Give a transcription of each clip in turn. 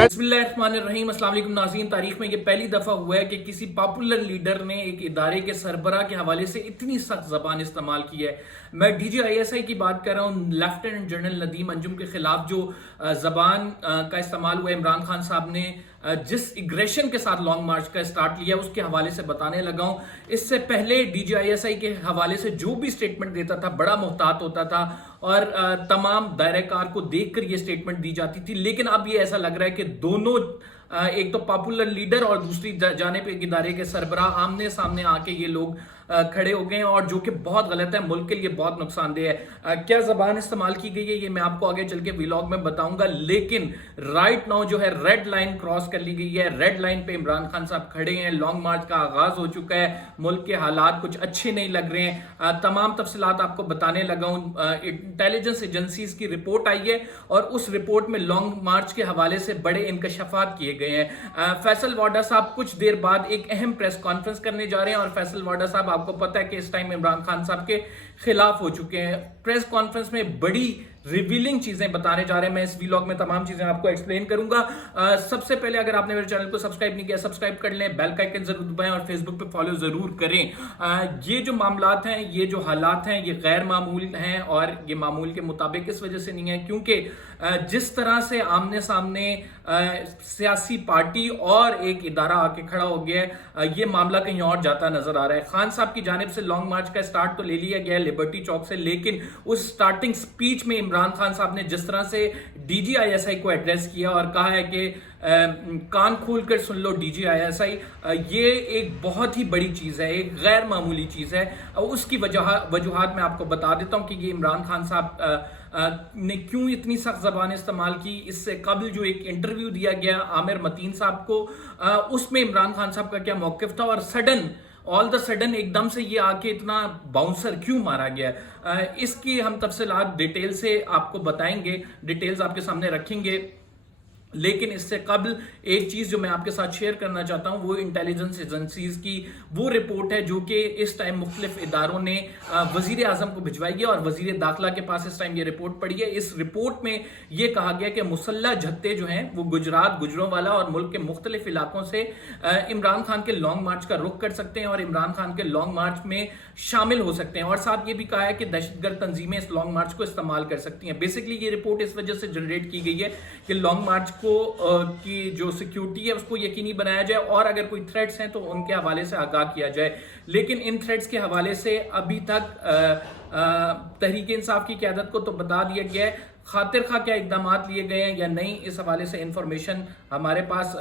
बिस्मिल्लाहिर्रहमानिर्रहीम। अस्सलाम वालेकुम नाज़रीन। तारीख में ये पहली दफ़ा हुआ है कि किसी पॉपुलर लीडर ने एक इदारे के सरबराह के हवाले से इतनी सख्त ज़बान इस्तेमाल की है। मैं DGISI की बात कर रहा हूँ। लेफ्टिनेंट जनरल नदीम अंजुम के खिलाफ जो ज़बान का इस्तेमाल हुआ, इमरान खान साहब ने जिस इग्रेशन के साथ लॉन्ग मार्च का स्टार्ट लिया, उसके हवाले से बताने लगा हूँ। इससे पहले DGISI के हवाले से जो भी स्टेटमेंट देता था बड़ा मुहतात होता था और तमाम दायरे कार को देखकर ये स्टेटमेंट दी जाती थी। लेकिन अब ये ऐसा लग रहा है कि दोनों एक तो पॉपुलर लीडर और दूसरी जानिब एक इदारे के सरबराह आमने सामने आके ये लोग खड़े हो गए हैं, और जो कि बहुत गलत है, मुल्क के लिए बहुत नुकसानदेह है। क्या ज़बान इस्तेमाल की गई है ये मैं आपको आगे चल के व्लॉग में बताऊंगा। लेकिन राइट नाउ जो है रेड लाइन क्रॉस कर ली गई है। रेड लाइन पे इमरान खान साहब खड़े हैं। लॉन्ग मार्च का आगाज हो चुका है। मुल्क के हालात कुछ अच्छे नहीं लग रहे हैं। तमाम तफसीलात आपको बताने लगा हूं। इंटेलिजेंस एजेंसीज की रिपोर्ट आई है और उस रिपोर्ट में लॉन्ग मार्च के हवाले से बड़े इंकशाफात किए गए हैं। फैसल वाडा साहब कुछ देर बाद एक अहम प्रेस कॉन्फ्रेंस करने जा रहे हैं, और फैसल वाडा साहब आपको पता है कि इस टाइम इमरान खान साहब के खिलाफ हो चुके हैं। प्रेस कॉन्फ्रेंस में बड़ी रिवीलिंग चीजें बताने जा रहे हैं। मैं इस व्लॉग में तमाम चीजें आपको एक्सप्लेन करूंगा। सबसे पहले अगर आपने मेरे चैनल को सब्सक्राइब नहीं किया, सब्सक्राइब कर लें, बेल का आइकन जरूर दबाएं और फेसबुक पे फॉलो जरूर करें। ये जो मामलात हैं, ये जो हालात हैं, ये गैर मामूल हैं, और ये मामूल के मुताबिक इस वजह से नहीं है क्योंकि जिस तरह से आमने सामने सियासी पार्टी और एक इदारा आके खड़ा हो गया है, ये मामला कहीं और जाता नजर आ रहा है। खान साहब की जानिब से लॉन्ग मार्च का स्टार्ट तो ले लिया गया है लिबर्टी चौक से, लेकिन उस स्टार्टिंग स्पीच में इमरान खान साहब ने जिस तरह से DGISI को एड्रेस किया और कहा है कि कान खोल कर सुन लो DGISI, ये एक बहुत ही बड़ी चीज़ है, एक गैर मामूली चीज़ है। उसकी वजूहात मैं आपको बता देता हूँ कि ये इमरान खान साहब ने क्यों इतनी सख्त ज़बान इस्तेमाल की। इससे कबल जो एक इंटरव्यू दिया गया आमिर मतीन साहब को, उसमें इमरान खान साहब का क्या मौक़िफ़ था, और ऑल द सडन एकदम से ये आके इतना बाउंसर क्यों मारा गया। इसकी हम तफसीलात डिटेल से आपको बताएंगे, डिटेल्स आपके सामने रखेंगे। लेकिन इससे कबल एक चीज़ जो मैं आपके साथ शेयर करना चाहता हूँ, वो इंटेलिजेंस एजेंसीज की वो रिपोर्ट है जो कि इस टाइम मुख्तलिफ इदारों ने वज़ीर आज़म को भिजवाई है, और वज़ीर दाखिला के पास इस टाइम ये रिपोर्ट पड़ी है। इस रिपोर्ट में ये कहा गया कि मुसल्लह जत्थे जो हैं वो गुजरात, गुजरांवाला और मुल्क के मुख्तलिफ इलाकों से इमरान खान के लॉन्ग मार्च का रुख कर सकते हैं और इमरान खान के लॉन्ग मार्च में शामिल हो सकते हैं। और साथ ये भी कहा है कि दहशतगर्द तंजीमें इस लॉन्ग मार्च को इस्तेमाल कर सकती हैं। बेसिकली ये रिपोर्ट इस वजह से जनरेट की गई है कि लॉन्ग मार्च को की जो सिक्योरिटी है उसको यकीनी बनाया जाए, और अगर कोई थ्रेट्स हैं तो उनके हवाले से आगाह किया जाए। लेकिन इन थ्रेट्स के हवाले से अभी तक तहरीक इंसाफ की क़यादत को तो बता दिया गया है। खातिर खा क्या इकदाम लिए गए हैं या नहीं, इस हवाले से इंफॉर्मेशन हमारे पास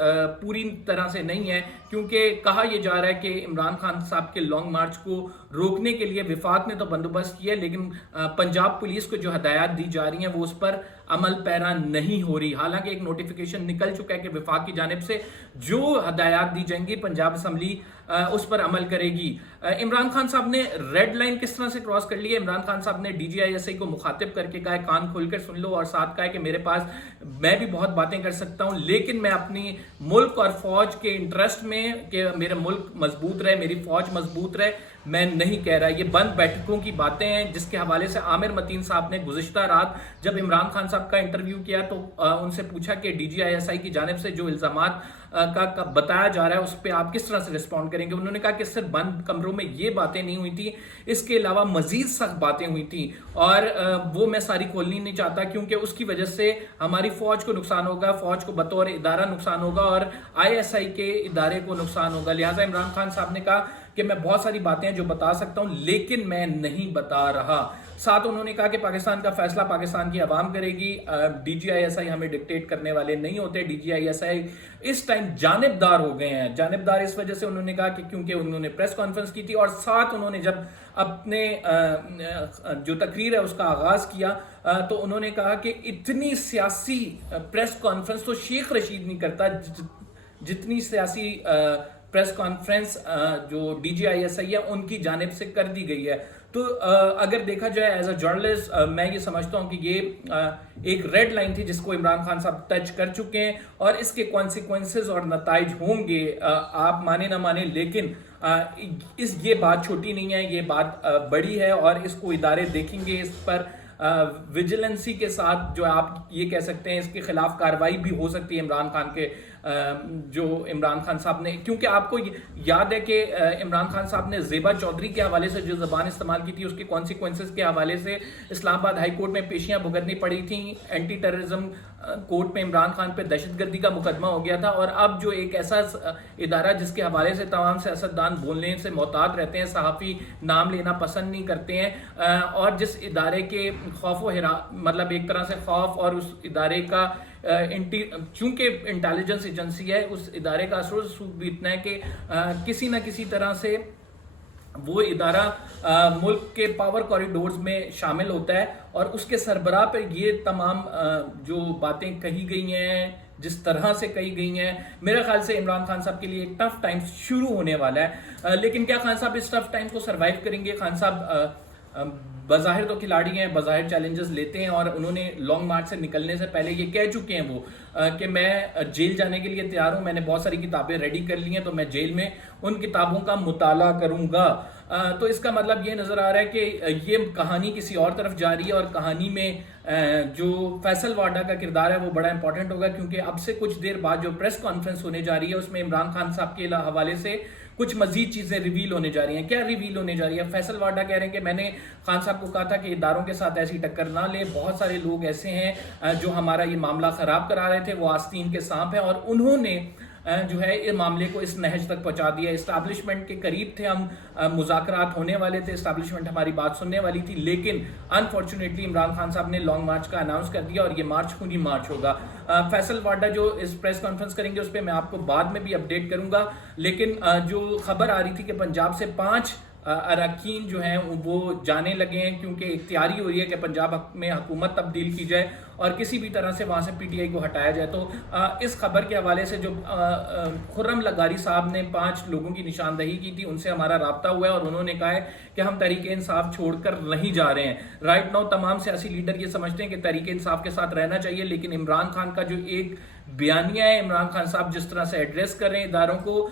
पूरी तरह से नहीं है, क्योंकि कहा यह जा रहा है कि इमरान खान साहब के लॉन्ग मार्च को रोकने के लिए विफाक ने तो बंदोबस्त किया, लेकिन पंजाब पुलिस को जो हदायत दी जा रही हैं वो उस पर अमल पैरा नहीं हो रही। हालांकि एक नोटिफिकेशन निकल चुका है कि विफाक की जानिब से जो हदायत दी जाएंगी पंजाब असम्बली उस पर अमल करेगी। इमरान खान साहब ने रेड लाइन किस तरह से क्रॉस कर ली है? इमरान खान साहब ने DGISI को मुखातिब करके कहा है कान खोलकर सुन लो, और साथ कहा है कि मेरे पास मैं भी बहुत बातें कर सकता हूं, लेकिन मैं अपनी मुल्क और फौज के इंटरेस्ट में कि मेरा मुल्क मजबूत रहे, मेरी फौज मजबूत रहे, मैं नहीं कह रहा। ये बंद बैठकों की बातें हैं, जिसके हवाले से आमिर मतीन साहब ने गुज़िश्ता रात जब इमरान खान साहब का इंटरव्यू किया तो उनसे पूछा कि DGISI की जानिब से जो इल्ज़ामात का बताया जा रहा है उस पर आप किस तरह से रिस्पॉन्ड करेंगे। उन्होंने कहा कि सिर्फ बंद कमरों में ये बातें नहीं हुई थी, इसके अलावा मजीद सख्त बातें हुई थी, और वो मैं सारी खोलनी नहीं चाहता क्योंकि उसकी वजह से हमारी फौज को नुकसान होगा, फौज को बतौर इदारा नुकसान होगा, और ISI के इदारे को नुकसान होगा। लिहाजा इमरान खान साहब ने कहा कि मैं बहुत सारी बातें हैं जो बता सकता हूं, लेकिन मैं नहीं बता रहा। साथ उन्होंने कहा कि पाकिस्तान का फैसला पाकिस्तान की आवाम करेगी, DGISI हमें डिक्टेट करने वाले नहीं होते। DGISI इस टाइम जानिबदार हो गए हैं। जानिबदार इस वजह से उन्होंने कहा कि क्योंकि उन्होंने प्रेस कॉन्फ्रेंस की थी, और साथ उन्होंने जब अपने जो तकरीर है उसका आगाज किया तो उन्होंने कहा कि इतनी सियासी प्रेस कॉन्फ्रेंस तो शेख रशीद नहीं करता जितनी सियासी प्रेस कॉन्फ्रेंस जो DGISI है उनकी जानिब से कर दी गई है। तो अगर देखा जाए एज अ जर्नलिस्ट मैं ये समझता हूँ कि ये एक रेड लाइन थी जिसको इमरान खान साहब टच कर चुके हैं, और इसके कॉन्सिक्वेंसेस और नताइज होंगे, आप माने ना माने, लेकिन ये बात छोटी नहीं है, ये बात बड़ी है, और इसको इदारे देखेंगे, इस पर ویجیلنسی کے ساتھ جو آپ یہ کہہ سکتے ہیں اس کے خلاف کارروائی بھی ہو سکتی ہے عمران خان کے جو عمران خان صاحب نے, کیونکہ آپ کو یاد ہے کہ عمران خان صاحب نے زیبا چودھری کے حوالے سے جو زبان استعمال کی تھی اس کے کانسیکوینسز کے حوالے سے اسلام آباد ہائی کورٹ میں پیشیاں بھگتنی پڑی تھیں. اینٹی ٹیررزم کورٹ میں عمران خان پہ دہشت گردی کا مقدمہ ہو گیا تھا, اور اب جو ایک ایسا ادارہ جس کے حوالے سے تمام سیاستدان بولنے سے محتاط رہتے ہیں, صحافی نام لینا پسند نہیں کرتے ہیں, اور جس ادارے کے خوف و مطلب ایک طرح سے خوف, اور اس ادارے کا چونکہ انٹیلیجنس ایجنسی ہے, اس ادارے کا اثر و رسوخ بھی اتنا ہے کہ کسی نہ کسی طرح سے وہ ادارہ ملک کے پاور کوریڈورز میں شامل ہوتا ہے, اور اس کے سربراہ پہ یہ تمام جو باتیں کہی گئی ہیں جس طرح سے کہی گئی ہیں, میرے خیال سے عمران خان صاحب کے لیے ایک ٹف ٹائم شروع ہونے والا ہے. لیکن کیا خان صاحب اس ٹف ٹائم کو سروائیو کریں گے؟ خان صاحب بظاہر تو کھلاڑی ہیں, بظاہر چیلنجز لیتے ہیں, اور انہوں نے لانگ مارچ سے نکلنے سے پہلے یہ کہہ چکے ہیں وہ کہ میں جیل جانے کے لیے تیار ہوں, میں نے بہت ساری کتابیں ریڈی کر لی ہیں, تو میں جیل میں ان کتابوں کا مطالعہ کروں گا. تو اس کا مطلب یہ نظر آ رہا ہے کہ یہ کہانی کسی اور طرف جا رہی ہے, اور کہانی میں جو فیصل واڈا کا کردار ہے وہ بڑا امپورٹنٹ ہوگا, کیونکہ اب سے کچھ دیر بعد جو پریس کانفرنس ہونے جا رہی ہے اس میں عمران خان صاحب کے حوالے سے کچھ مزید چیزیں ریویل ہونے جا رہی ہیں. کیا ریویل ہونے جا رہی ہے؟ فیصل واڈا کہہ رہے ہیں کہ میں نے خان صاحب کو کہا تھا کہ اداروں کے ساتھ ایسی ٹکر نہ لے, بہت سارے لوگ ایسے ہیں جو ہمارا یہ معاملہ خراب کرا رہے تھے, وہ آستین کے سانپ ہیں, اور انہوں نے جو ہے یہ معاملے کو اس نہج تک پہنچا دیا. اسٹیبلشمنٹ کے قریب تھے ہم, مذاکرات ہونے والے تھے, اسٹیبلشمنٹ ہماری بات سننے والی تھی, لیکن انفارچونیٹلی عمران خان صاحب نے لانگ مارچ کا اناؤنس کر دیا, اور یہ مارچ خونی مارچ ہوگا. فیصل واڈا جو اس پریس کانفرنس کریں گے اس پہ میں آپ کو بعد میں بھی اپڈیٹ کروں گا, لیکن جو خبر آ رہی تھی کہ پنجاب سے 5 اراکین جو ہیں وہ جانے لگے ہیں, کیونکہ ایک تیاری ہو رہی ہے کہ پنجاب میں حکومت تبدیل کی جائے اور کسی بھی طرح سے وہاں سے پی ٹی آئی کو ہٹایا جائے. تو اس خبر کے حوالے سے جو خرم لغاری صاحب نے 5 لوگوں کی نشاندہی کی تھی, ان سے ہمارا رابطہ ہوا ہے, اور انہوں نے کہا ہے کہ ہم تحریک انصاف چھوڑ کر نہیں جا رہے ہیں. رائٹ ناؤ تمام سیاسی لیڈر یہ سمجھتے ہیں کہ تحریک انصاف کے ساتھ رہنا چاہیے, لیکن عمران خان کا جو ایک بیانیہ ہے, عمران خان صاحب جس طرح سے ایڈریس کر رہے ہیں اداروں کو,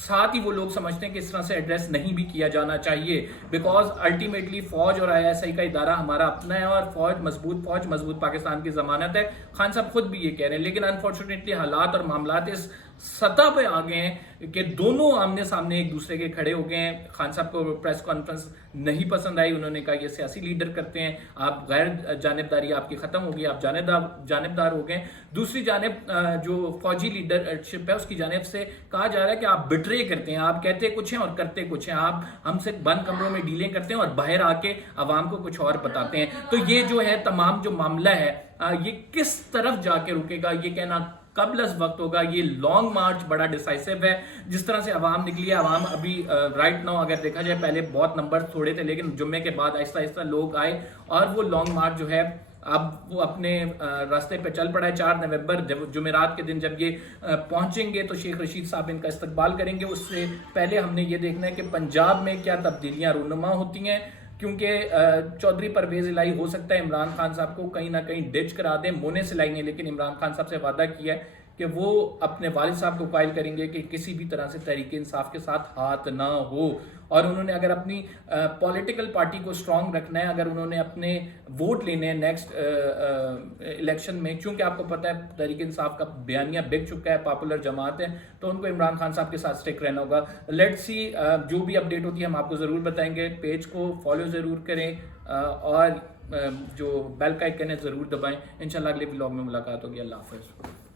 ساتھ ہی وہ لوگ سمجھتے ہیں کہ اس طرح سے ایڈریس نہیں بھی کیا جانا چاہیے, بیکاز الٹیمیٹلی فوج اور ISI کا ادارہ ہمارا اپنا ہے, اور فوج مضبوط پاکستان کی ضمانت ہے. خان صاحب خود بھی یہ کہہ رہے ہیں, لیکن انفارچونیٹلی حالات اور معاملات اس سطح پہ آ گئے ہیں کہ دونوں آمنے سامنے ایک دوسرے کے کھڑے ہو گئے ہیں. خان صاحب کو پریس کانفرنس نہیں پسند آئی, انہوں نے کہا یہ سیاسی لیڈر کرتے ہیں, آپ غیر جانبداری آپ کی ختم ہوگی, آپ جانبدار ہو گئے. دوسری جانب جو فوجی لیڈرشپ ہے اس کی جانب سے کہا جا رہا ہے کہ آپ بٹرے کرتے ہیں, آپ کہتے کچھ ہیں اور کرتے کچھ ہیں, آپ ہم سے بند کمروں میں ڈیلیں کرتے ہیں اور باہر آ کے عوام کو کچھ اور بتاتے ہیں. تو یہ جو ہے تمام جو معاملہ ہے یہ کس طرف جا کے رکے گا یہ کہنا قبل از وقت ہوگا. یہ لانگ مارچ بڑا ڈیسائسو ہے, جس طرح سے عوام نکلی ہے. عوام ابھی رائٹ ناؤ اگر دیکھا جائے پہلے بہت نمبر تھوڑے تھے, لیکن جمعے کے بعد آہستہ آہستہ لوگ آئے, اور وہ لانگ مارچ جو ہے اب وہ اپنے راستے پہ چل پڑا ہے. 4 نومبر جمعرات کے دن جب یہ پہنچیں گے تو شیخ رشید صاحب ان کا استقبال کریں گے. اس سے پہلے ہم نے یہ دیکھنا ہے کہ پنجاب میں کیا تبدیلیاں رونما ہوتی ہیں, کیونکہ چودھری پرویز الہی ہو سکتا ہے عمران خان صاحب کو کہیں نہ کہیں ڈچ کرا دیں. مونس الہی نے لیکن عمران خان صاحب سے وعدہ کیا ہے کہ وہ اپنے والد صاحب کو قائل کریں گے کہ کسی بھی طرح سے تحریک انصاف کے ساتھ ہاتھ نہ ہو, اور انہوں نے اگر اپنی پولیٹیکل پارٹی کو سٹرونگ رکھنا ہے, اگر انہوں نے اپنے ووٹ لینے ہیں نیکسٹ الیکشن میں, چونکہ آپ کو پتہ ہے تحریک انصاف کا بیانیہ بک چکا ہے, پاپولر جماعت ہے, تو ان کو عمران خان صاحب کے ساتھ سٹک رہنا ہوگا. لیٹس سی, جو بھی اپڈیٹ ہوتی ہے ہم آپ کو ضرور بتائیں گے. پیج کو فالو ضرور کریں, اور جو بیل کا آئیکن ہے ضرور دبائیں. انشاءاللہ اگلے ولاگ میں ملاقات ہوگی. اللہ حافظ.